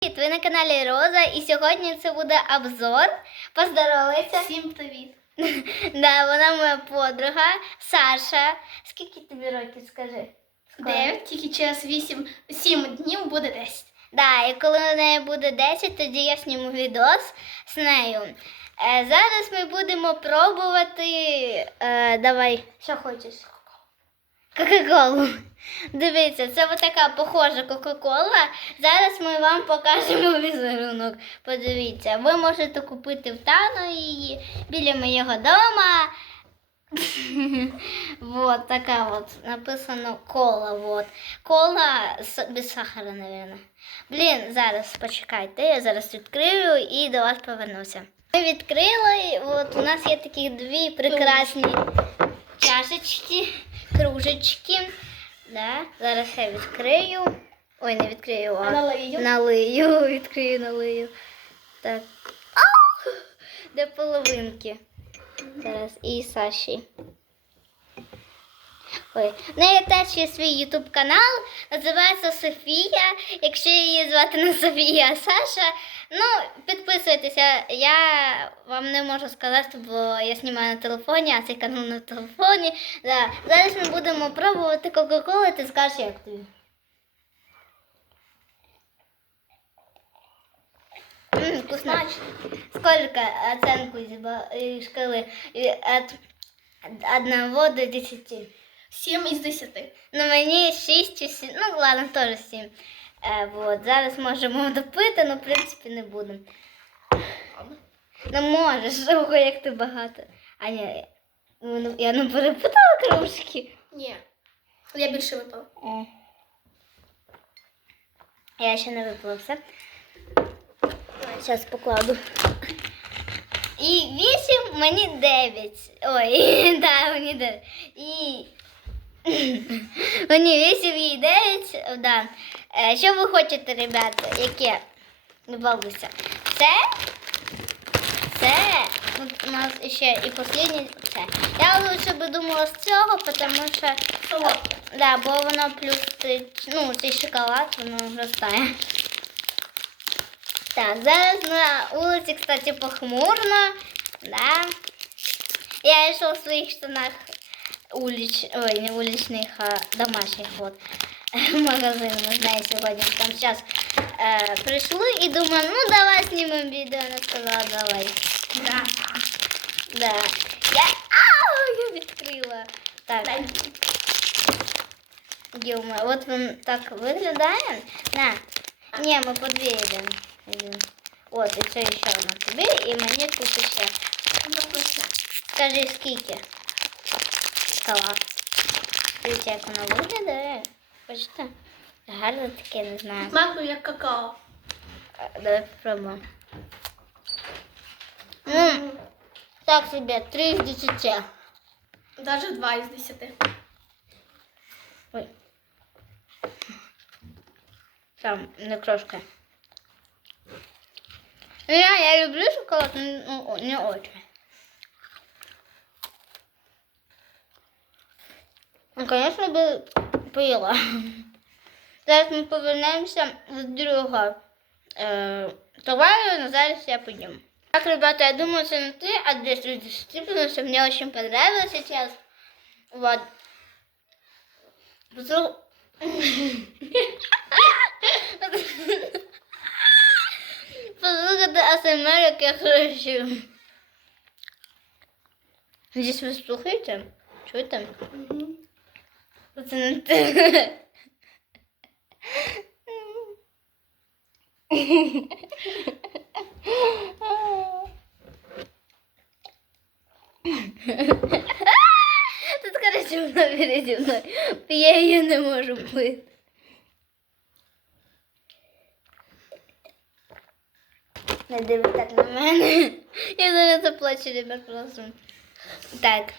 Привіт! Ви на каналі Роза, і сьогодні це буде обзор. Поздоровайся. Всім привіт. Да, вона моя подруга Саша. Скільки тобі років, скажи? Дев'ять, тільки через 8, 7 днів буде 10. Да, і коли у неї буде 10, тоді я зніму відос з нею. Е, зараз ми будемо пробувати. Е, давай, що хочеш? Кока-колу. Дивіться, це така похожа Кока-Кола. Зараз ми вам покажемо візерунок. Подивіться, ви можете купити в Тану її біля моєго дома. Вот така вот написано кола. Вот. Кола без сахара, наверное. Блін, зараз почекайте, я зараз відкрию і до вас повернуся. Ми відкрили, от у нас є такі дві прекрасні чашечки, кружечки. Да? Зараз я відкрию. Ой, не відкрию, а налию? налию, відкрию, налию. Так. Ау! Де половинки? Зараз і Саші. Ой, в неї теж є свій ютуб канал, називається Софія. Якщо її звати не Софія, а Саша. Ну, підписуйтеся. Я вам не можу сказати, бо я знімаю на телефоні, а цей канал на телефоні. Да. Зараз ми будемо пробувати Кока-Колу, ти скажеш, як тобі. М, вкусно. Сколько оценку из из шкалы Э, от 1 до 10? 7 із 10. Ну, мені 6 чи 7, ну ладно, теж 7. Е, вот. Зараз можемо допити, але в принципі не будемо. Ну можеш, ого, як ти багато. А ні, ну, ну, я не перепутала кружки. Ні. Я більше випав. Е. Я ще не випила все. Зараз покладу. І 8, мені 9. Ой, да, мені 9. І мені 8 і 9. Да. Е, Що ви хочете, ребята? Яке? Не балуйся. Це. Це. От у нас ще і останнє це. Я лише би думала з цього, тому що Солодке. Да, бо воно плюс ну, цей шоколад, воно зростає. Так, зараз на вулиці, кстати, похмурно. Да. Я йшов в своїх штанах уліч... Ой, не уличних, а домашніх вот. Магазин, не знаю, сьогодні там зараз е, прийшли і думаю, ну давай знімемо відео, вона сказала, давай. Да. Да. Я, ау, я відкрила. Так. Дай. Дюма, от він так виглядає. На. Ні, ми по дві йдемо. Йдемо. От, і це ще одна тобі, і мені тут ще. Запусти. Скажи, скільки? Салат. Дивіться, як воно виглядає. Бачите? Гарно таке, не знаю. Смакує як какао. Давай попробуємо. М, Так собі, 3 з 10. Даже 2 із 10. Ой. Там не крошка. Я, я люблю шоколад, но ну, не очень. Ну, конечно, би поїла. Зараз ми повернемося з другого е, товару, но зараз я поїм. Так, ребята, я думаю, це не ти, а 10 из 10, потому что мне очень понравилось сейчас. Вот. Послух- Послухайте АСМР, як я хрещу. Здесь ви слухаєте? Чуєте? Це не те. Тут, короче, вона переді мною. Я її не можу пити. Не дивись так на мене. Я зараз заплачу, ребят, просто. Так.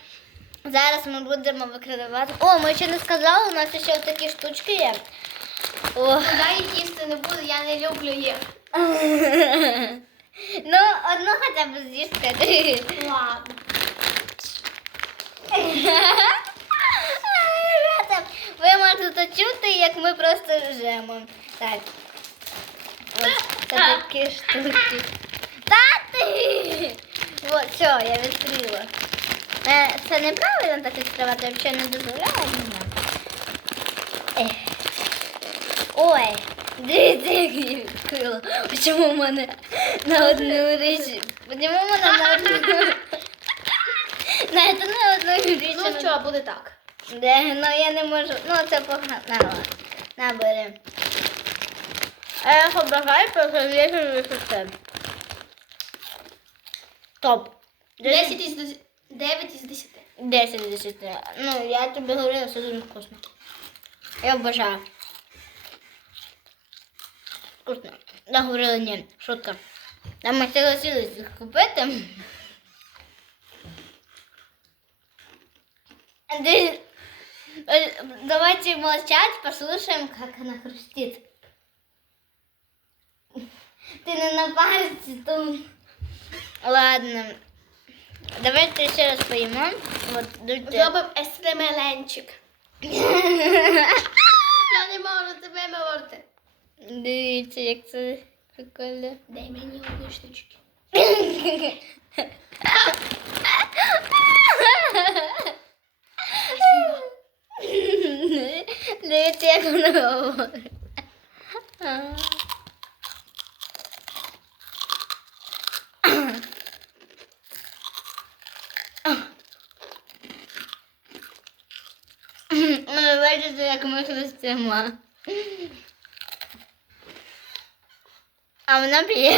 Зараз ми будемо викривати. О, ми ще не сказали, у нас ще такі штучки є. О. Я їх їсти не буду, я не люблю їх. Ну, одну хоча б з'їж. Ладно. Ви можете чути, як ми просто ржемо. Так. От, це такі штуки. Та ти! От, все, я відкрила. Е, Це неправильно так відкривати, я взагалі не дозволяю мені. Ой, дивіться, як я відкрила. Чому в мене на одну річ? Чому в мене на одну? На це на одну річ. Ну що, буде так. Де, ну я не можу. Ну це погано. Набери. А я побагаю проверю систем. Топ. 10 із 10. 9 із 10. 10 з 10. Ну, я тобі говорила, що дуже вкусно. Я обожаю. Вкусно. Я говорила, ні, шутка. Там ми согласились їх купити. Ты- э, Давайте молчать, послушаем, как она хрустит. Ты не на пальці тут. Ладно. Давайте ще раз поїмо. Вот, дивіться. Зробимо естремеленчик. Я не можу тебе морти. Дивіться, як це прикольно. Дай мені одну штучки. Дивіться, як вона говорить. Бачите, як ми хрестимо. А вона п'є.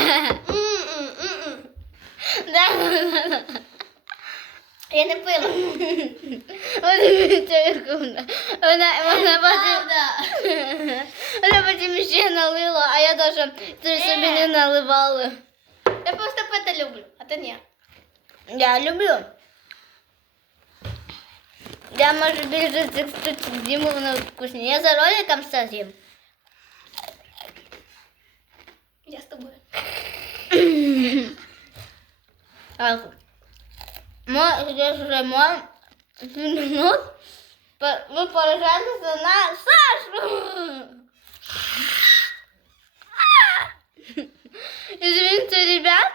Я не пила. Вона вона. Вона, вона потім... Вона потім ще налила, а я даже це собі не наливала. Я просто пити люблю, а ти ні. Я люблю. Я можу більше цих штучок з'їм, воно вкусні. Я за роликом все з'їм. Я з тобою. Так. Ми здесь вже мо минут. По- Ви поражаєтеся на Сашу. Извините, ребят.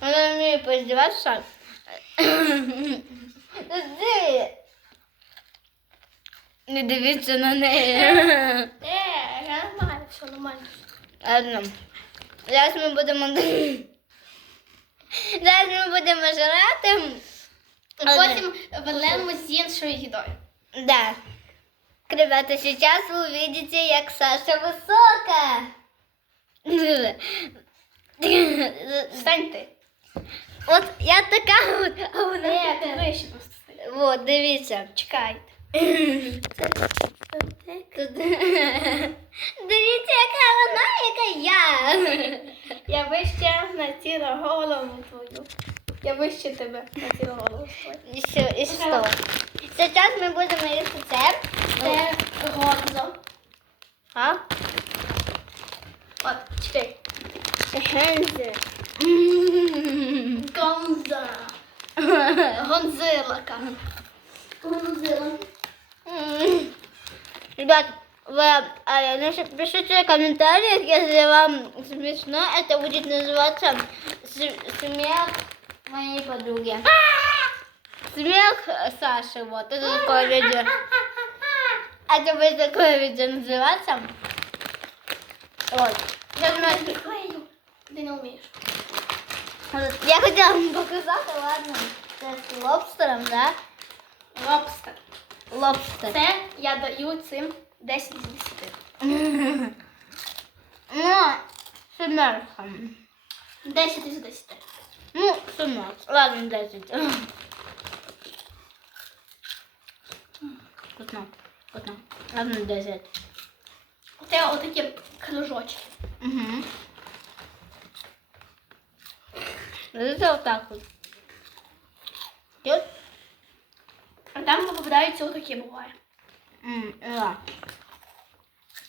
Вона вміє поздіватися. Не дивіться на неї. Е, я нормально, все нормально. Ладно. Зараз ми будемо. Зараз ми будемо жрати. Потім вернемо з іншою їдою. Да. Ребята, сейчас вы увидите, як Саша висока. Стань ти. От я така от, а вона Е, ти вище просто. От, дивіться. Чекайте. Дивіться, яка вона, яка я. Я вище на голову твою. Я вище тебе на голову твою. І що, і що? Зараз ми будемо їсти це. Це гонзо. А? От, чекай. Гензе. Гонзо. Гонзилака. Гонзила. М. Ребят, вы а, значит, пишите в комментариях, если вам смешно, это будет называться с- смех моей подруги. Смех Саши, вот, это такое видео. Это будет такое видео называться. Вот. Я знаю, приклею. Ти не вмієш. Я хотела вам показать, ладно, это с лобстером, да? Лобстер. Лобстер. Це я даю цим 10 з 10. Ну, семерком. 10 із 10. Ну, сумок. Ладно, 10. Вкусно. Вкусно. Ладно, 10. Це отакі кружочки. Угу. Это вот так вот. Тут? А там попадаються отакі буває. М, да.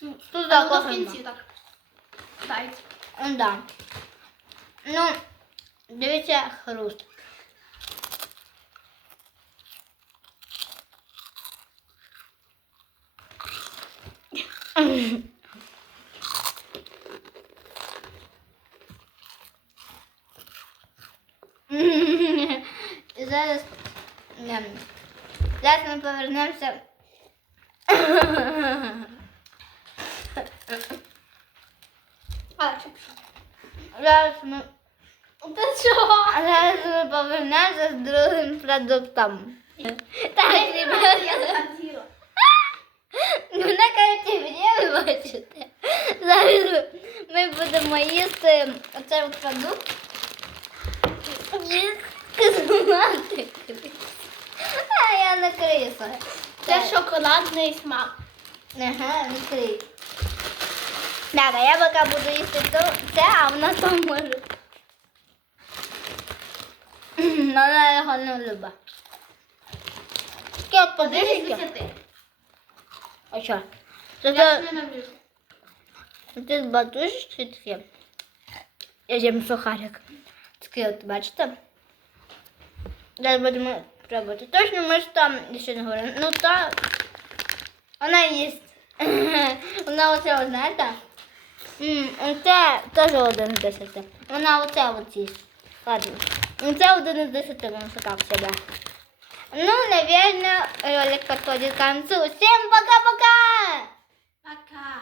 Ну, Тут Так, так в кінці так. Да. Ну, дивіться, хруст. зараз, зараз ми повернемося. Зараз ми, Та чого? зараз ми повернемося з другим продуктом. Так, ребята. Я захотіла. Ну, на карті ви бачите. Зараз ми будемо їсти оцей продукт. Кислати. А я не криса. Це шоколадний смак. Ага, не крий. Так, я поки буду їсти то, це, а вона то може. Вона його не любить. Скільки Подивись подивися? А що? Я Це ж не люблю. Тут батушечки такі. Я їм сухарик. Такі от, бачите? Зараз будемо пробувати. Точно ми ж там ще не говорили. Ну так. Вона їсть. Вона оце, от, знаєте? М, Оце теж один з десяти. Вона оце от. Ладно. Це один із десяти, він шукав себе. Ну, наверное, ролик подходит к концу. Всем пока-пока! Пока.